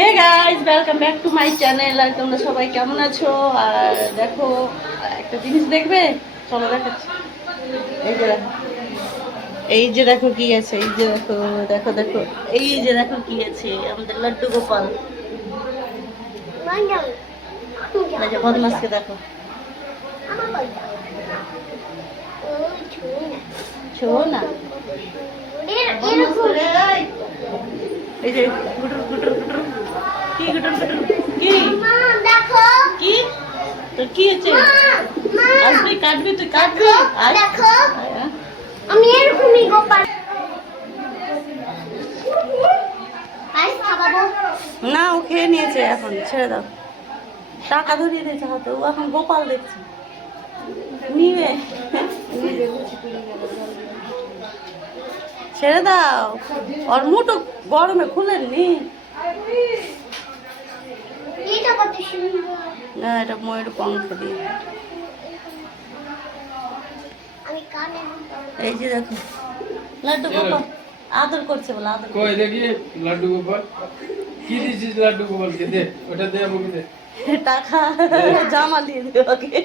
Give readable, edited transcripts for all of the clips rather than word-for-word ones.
Hey guys, welcome back to my channel. আর তোমরা সবাই কেমন আছো? আর দেখো, একটা জিনিস দেখবে, চলো দেখাচ্ছি। এই যে দেখো, এই যে দেখো কি আছে, এই যে দেখো, দেখো দেখো, এই যে দেখো কি আছে, আমাদের লাড্ডু গোপাল। দেখো বদমাসকে দেখো, ছো না বদমাস করে, এই যে গুটুর গুটুর গুটুর, কি গুটুর গুটুর, কি দেখো কি তোর কি হচ্ছে? আসবি, কাটবি, তুই কাটবি। আয়, দেখো আয়, আয়। আমি এরকমই গোপাল আইস খাবো না, ও খেয়ে নিয়েছে, এখন ছেড়ে দাও। টাকা ধরিয়ে দিয়েছে হাতে, ও এখন গোপাল দেখছে, নিবে। ছেড়ে দাও, ওর মুঠো গরমে খুলেননি। এটা কত সুন্দর না, এটা ময়ূর পঙ্খ দিয়ে। আমি কানে এই যে দেখো, লাড্ডু গোপাল আদর করছে, বলে আদর কই দেখি লাড্ডু গোপাল কি দিছিস? লাড্ডু গোপালকে দে, ওটা দে আমাকে দে। টাকা জামা দিয়ে দেবে ওকে।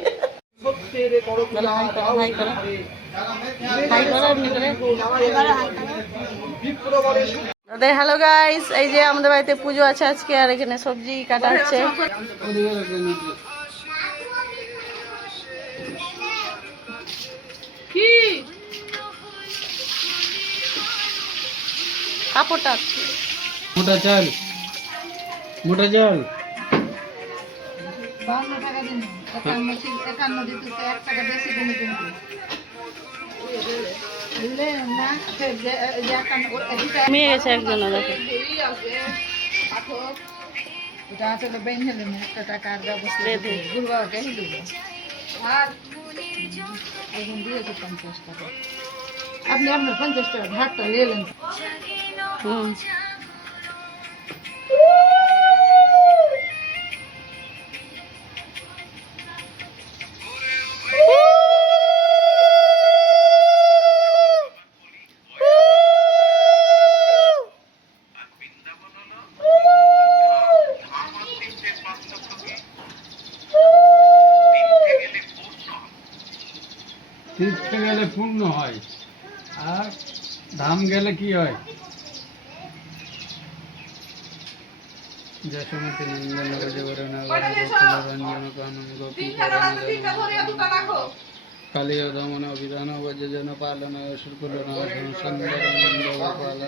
বলো হাই করো, হাই করো, হাই করো, এমনি করে। হ্যালো গাইস, এই যে আমাদের বাড়িতে পুজো আছে আজকে, আর এখানে সবজি কাটা হচ্ছে। কি কাপড়টা মোটা চাল, মোটা চাল। 52 টাকা দিন, 51 দিত তো 1 টাকা বেশি দিন কিন্তু বুঝলে না যে 51 মেয়ে গেছে একজন, দেখো ওটা আসলে বেন হলে না 1 টাকা আর ব্যবস্থা বেঁধে। গুরবাকে হিলুব আর এখন দিয়েছে 50 টাকা। আপনি আপনার 50 টাকা ভাগটা নিলেন। হুম। তীর্থে গেলে পূর্ণ হয়, আর ধাম গেলে কি হয়? যশোমতি নন্দন ব্রজবরণ কালীয় দমন অভিধান বজন পালন শুকুলন সুন্দর গোপাল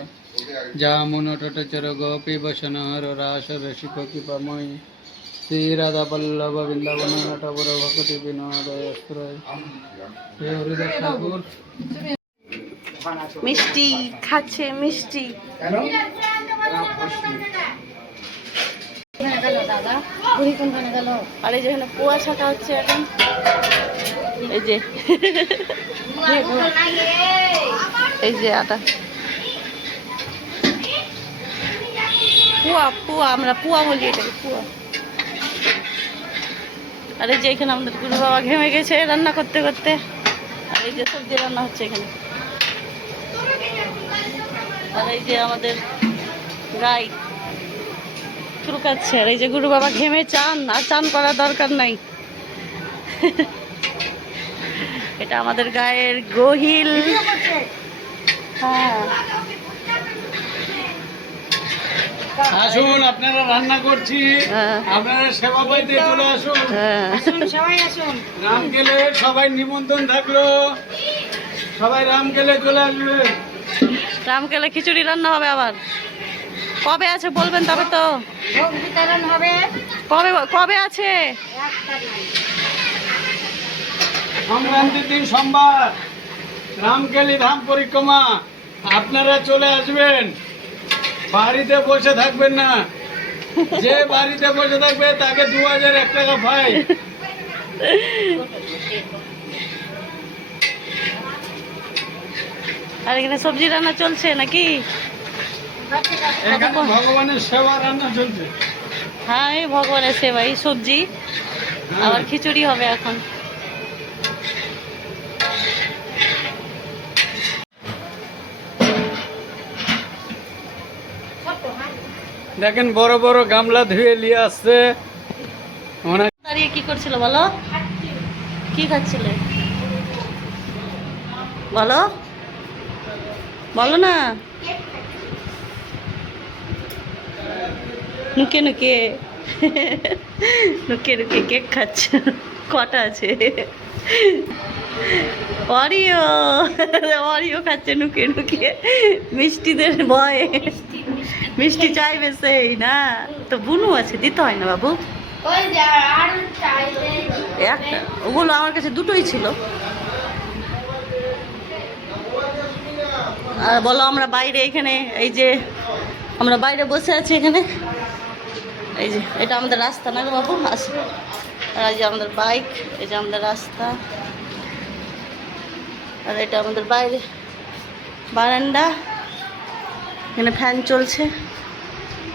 যামুন টটচর গোপী বসন হর রাস রসিক কৃপাময়ী শ্রী রাধা পল্লব বৃন্দাবন নটবর ভকতি বিনোদয়শ্রয় হে হরিদাস ঠাকুর। মিষ্টি খাচ্ছে, মিষ্টি। দাদা বুড়ি কোনখানে গেল? আর এই যে এখানে পোয়া ছাকা হচ্ছে এখন, এই যে এই যে আটা পুয়া, পুয়া আমরা পুয়া বলি, এটাকে পুয়া। আর এই যে এখানে আমাদের গুরু বাবা ঘেমে গেছে রান্না করতে করতে, আর এই যে সবজি রান্না হচ্ছে এখানে। আর এই যে আমাদের গাই চুলকাচ্ছে, আর এই যে গুরু বাবা ঘেমে চান, আর চান করার দরকার নাই। এটা আমাদের গায়ের গহিল। হ্যাঁ, আসুন, আপনারা রান্না করছি, হ্যাঁ। আপনারা সেবা পাইতে চলে আসুন। হ্যাঁ, সবাই আসুন। রাম গেলে সবাই নিমন্ত্রণ থাকলো, সবাই রাম গেলে চলে আসবে। রামকেলে খিচুড়ি রান্না হবে আবার। কবে আছে বলবেন তবে তো। ভোগ বিতরণ হবে কবে কবে আছে? সংক্রান্তির দিন সোমবার রামকেলি ধাম পরিক্রমা, আপনারা চলে আসবেন, বাড়িতে বসে থাকবেন না। যে বাড়িতে বসে থাকবে তাকে 2001 টাকা ফাইন। আর এখানে সবজি রান্না চলছে নাকি? এখানে ভগবানের সেবা রান্না চলছে। হ্যাঁ, এই ভগবানের সেবাই, সবজি আবার খিচুড়ি হবে এখন। দেখেন বড় বড় গামলা ধুয়ে নিয়ে আসছে অনেক। দাঁড়িয়ে কি করছিল বলো? কি খাচ্ছিলে বলো, বলো না। নুকে নুকে নুকে নুকে কেক খাচ্ছে। কটা আছে? অরিও, অরিও খাচ্ছে নুকে নুকে, মিষ্টিদের ভয়ে। মিষ্টি চাইবে সেই না তো, বুনু আছে, দিতে হয় না বাবু। একটা ওগুলো আমার কাছে দুটোই ছিল। আর বলো, আমরা বাইরে এখানে, এই যে আমরা বাইরে বসে আছি এখানে, এই যে এটা আমাদের রাস্তা না গো বাবু, আসে। আর এই যে আমাদের বাইক, এই যে আমাদের রাস্তা, আর এটা আমাদের বাইরে বারান্দা, এখানে ফ্যান চলছে,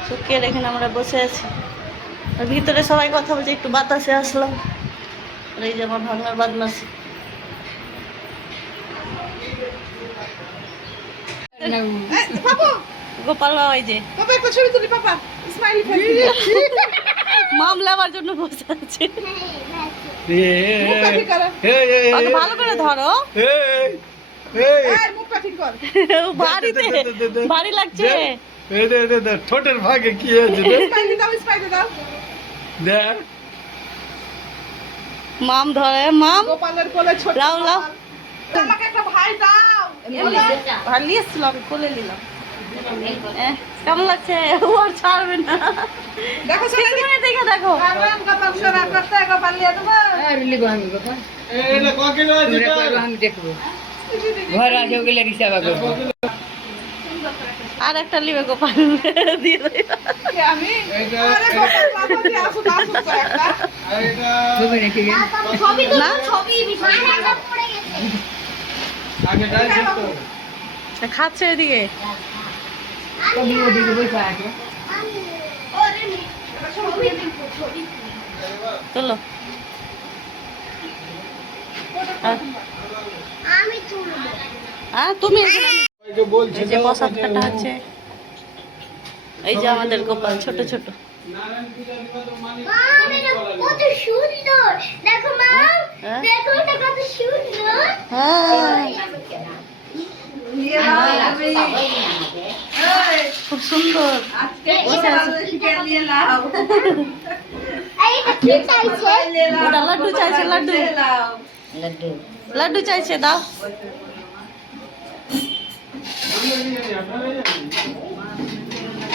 শুকিয়ে এখানে আমরা বসে আছি। আর ভিতরে সবাই কথা বলছে, একটু বাতাসে আসলাম। আর এই যে আমার ভাঙার বদমাশি। গোপাল বাবা, এই যে পাপা একটা ছবি তুলি, পাপা স্মাইলি ফেস। মামলা আমার জন্য বসে আছে। মুখটা ঠিক করো। অত ভালো করে ধরো, এই মুখটা ঠিক কর। বাড়িতে ভারী লাগছে। ঠোঁটের ভাগে কি হয়েছে স্মাইলি দাও, স্মাইলি দাও। দেখ মাম ধরে, মাম গোপালের কোলে ছোট লাও লাও। আমাকে একটা ভাই দাও। ভালো এসছিল, আমি কোলে নিলাম। কেমন লাগছে? ও আর ছাড়বে না। দেখো সবাই পিছনে দেখে দেখো। কারণ গোপাল সোনা করতে গোপাল লিয়ে দেবো। এটা ক কিলো আছে আর একটা লিবে গোপাল দিয়ে দেবে। কে আমি? আরে গোপাল বাবা দিয়ে আসো, আসো তো একটা। ছবি তো না? ছবি বিশাল পড়ে গেছে। আগে ডাইরেক্ট খাচ্ছে এদিকে। আমি ওরে ছবি দেখবো, ছবি। চলো। আমি তুলবো। হ্যাঁ তুমি এখানে। বলছি এই যে প্রসাদ কাটা আছে, এই যে আমাদের গোপাল ছোট ছোট। মা, এটা কত সুন্দর। দেখো মা, হ্যাঁ? দেখো এটা কত সুন্দর। হ্যাঁ, নিয়ে নাও তুমি। এই খুব সুন্দর। বসে আছে। চিকেন নিয়ে নাও। এই এটা কি চাইছে? ওটা লাড্ডু চাইছে, লাড্ডু নিয়ে নাও। লাড্ডু চাইছে, দাও।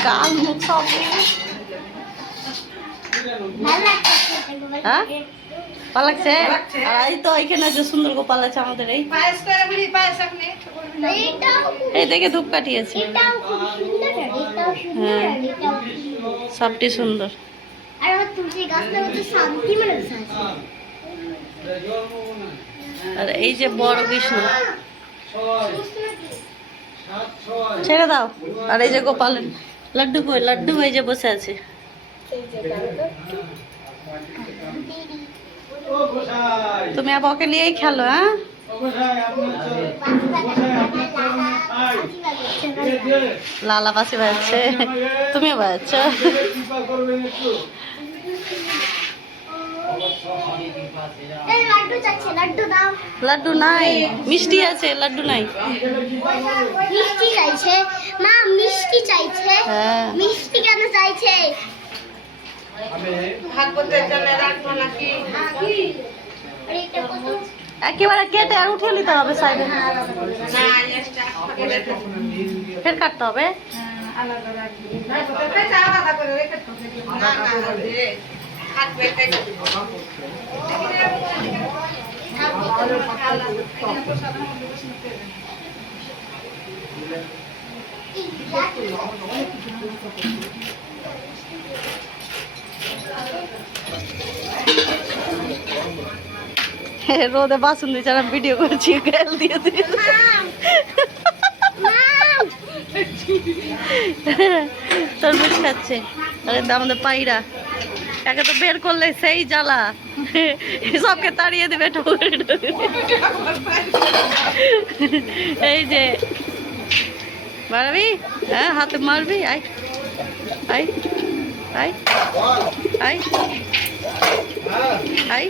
কাল মুখ সব। ভালো লাগছে। হ্যাঁ, ভালো লাগছে। আর এই তো এখানে যে সুন্দর গোপাল আছে আমাদের, এই পায়েস করে বলি, পায়েস আপনি। এটাও এই দেখে ধূপ কাটিয়েছে। এটাও খুব সুন্দর, আর এটাও সুন্দর, আর এটাও সুন্দর। সবটি সুন্দর। আর আমার তুলসী গাছটা হচ্ছে শান্তি মানে আছে। আর এই যে বড় বিষ্ণু, ছেড়ে দাও। আর এই যে গোপাল, লাড্ডু কই, লাড্ডু এই যে বসে আছে। তুমি আবার ওকে নিয়েই খেলো। হ্যাঁ, লালা পাশে বাজছে, তুমিও বাজছ। এই লাড্ডু চাইছে, লাড্ডু দাও। লাড্ডু নাই, মিষ্টি আছে, লাড্ডু নাই। মিষ্টি চাইছে মা, মিষ্টি চাইছে। হ্যাঁ, মিষ্টি কেন চাইছে? ভাত করতে জন্য রাখবো নাকি? আর এটা কত? একেবারে কেটে আর উঠিয়ে নিতে হবে সাইডে, না, এক্সট্রা ফাঁকে রেখে দিবো। ফের কাটতে হবে। আলাদা রাখবি। এটা আলাদা করে রেখে দিবো। না, না, যে থাকবে কেটে দিবো। রোদে বাসন দিয়েছে, আর ভিডিও করছি, গেল দিয়ে দিয়ে। তরমুজ খাচ্ছে। আরে আমাদের পায়রা, একে তো বের করলে সেই জ্বালা, সবকে তাড়িয়ে দেবে ঠোকরে ঠোকরে। এই যে মারবি, হ্যাঁ হাতে মারবি, আয় আই আই আই আই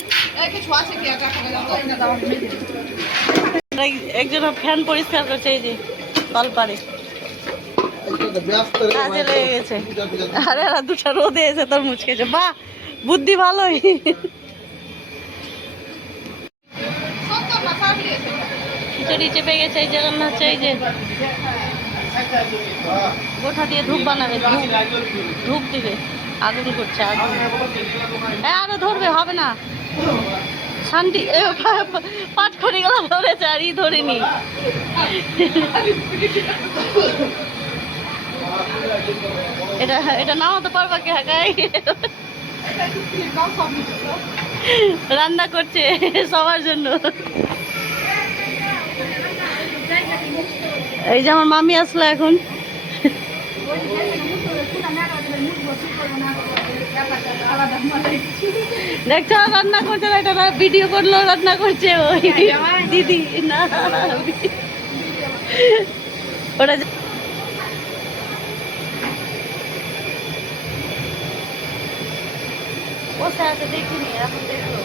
একজন ফ্যান পরিষ্কার করছে, এই যে কলপারে কাজে লেগে গেছে। আরে এরা দুটো রোদে এসে তোর মুচকেছে, বাহ বুদ্ধি ভালোই। খিচুড়ি চেপে গেছে, এই যে রান্না হচ্ছে, এই যে গোঠা দিয়ে ধূপ বানাবে, ধূপ দিবে, আগুন করছে আগুন। হ্যাঁ আরো ধরবে, হবে না শান্তি। পাট খড়ি গেলা ধরেছে আর ই ধরিনি। এটা এটা নামাতে পারবা কে? হাকাই রান্না করছে সবার জন্য। এই যে আমার মামি আসলো এখন। দেখছো রান্না করছে, এটা ভিডিও করলো, রান্না করছে ওই দিদি। না ওটা বসে আছে, দেখিনি, এখন দেখলো।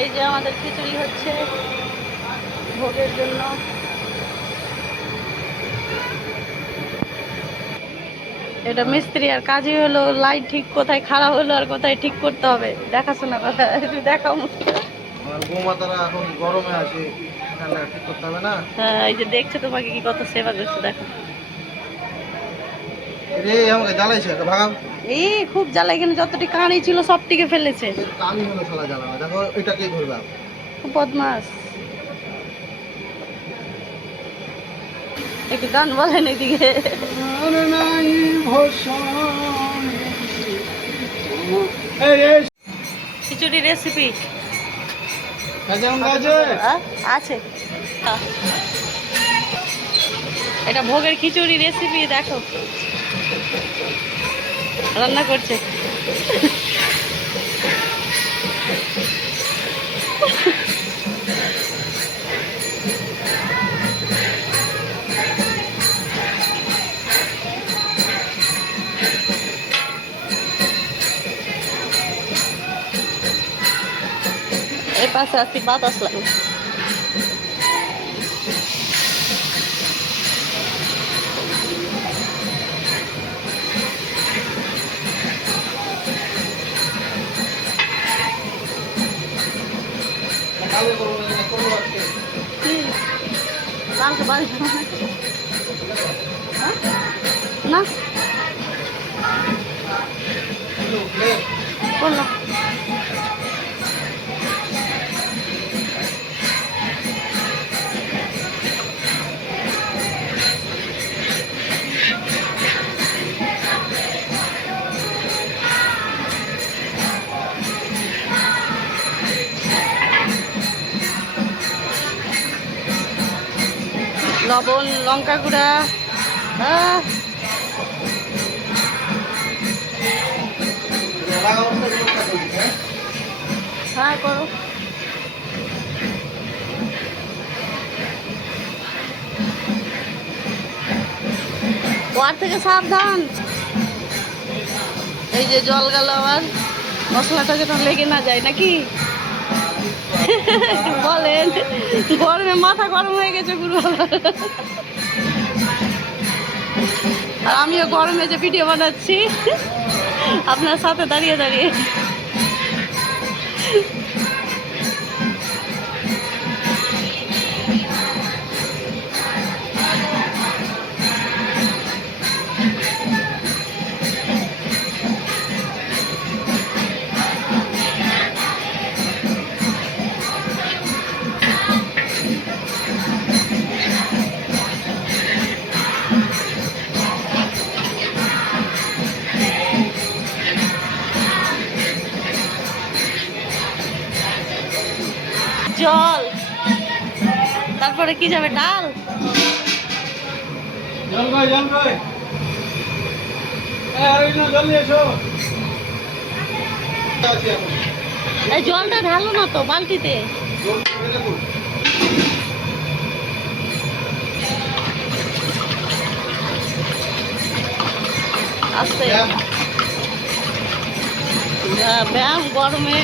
এই যে আমাদের খিচুড়ি হচ্ছে ভোগের জন্য। এটা মিস্ত্রি আর কাজই হলো লাইট ঠিক কোথায় খারাপ হলো আর কোথায় ঠিক করতে হবে দেখাশোনা কথা। একটু দেখাও মুশকিল। এখন গরমে আছে, ঠিক করতে হবে না। হ্যাঁ এই যে দেখছো তোমাকে কি কত সেবা করছে, দেখো। আমাকে জ্বালাইছে ভাগাম। এই খুব জ্বালা, এখানে যতটি কাঁড়ি ছিল সবটিকে ফেলেছে। আমি হলো শালা জ্বালানো, দেখো এটাকেই ধরবে। খুব বদমাস। একটু গান বলেন এদিকে। খিচুড়ি রেসিপি আছে, এটা ভোগের খিচুড়ি রেসিপি দেখো, রান্না করছে। এই পাশে আসছি বাতাস লাগে। কালকে বাড়ি না করলাম। লবণ, লঙ্কা গুঁড়া, হ্যাঁ করো। ওয়ার থেকে সাবধান। এই যে জল গেল, আবার মশলাটা যেন লেগে না যায় নাকি। বলেন গরমে মাথা গরম হয়ে গেছে পুরো। আর আমিও গরমে যে ভিডিও বানাচ্ছি আপনার সাথে দাঁড়িয়ে দাঁড়িয়ে। জল, তারপরে কি যাবে? ডাল। জল কই, জল কই? জলদি এসো। এই জলটা ঢালো না তো বালতিতে। আস্তে। ব্যায়াম গরমে।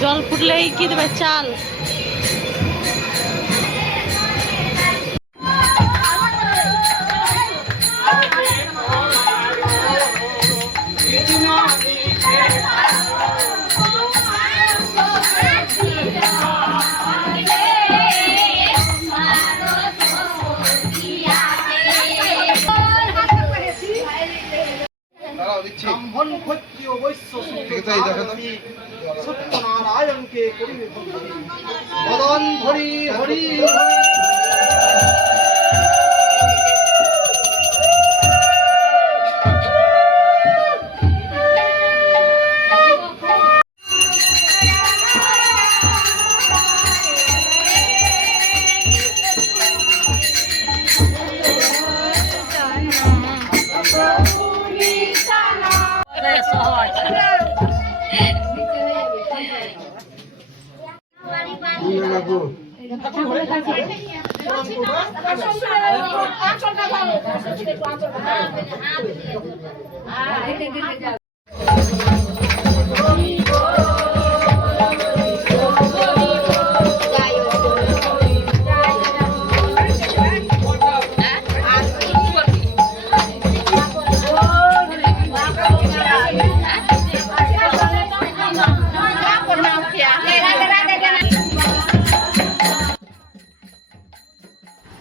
জল ফুটলেই কি দেবে? চাল। ব্রাহ্মণ ক্ষত্রিয় বৈশ্য শূদ্র সত্যনারায়ণকে করিবে বদন হরি হরি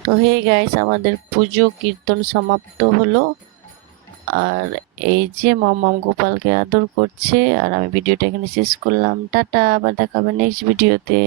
তো হে গাইস, আমাদের পুজো কীর্তন সমাপ্ত হলো। আর এই যে মাম্মাম গোপালকে আদর করছে। আর আমি ভিডিওটা এখানে শেষ করলাম। টাটা, আবার দেখা হবে নেক্সট ভিডিওতে।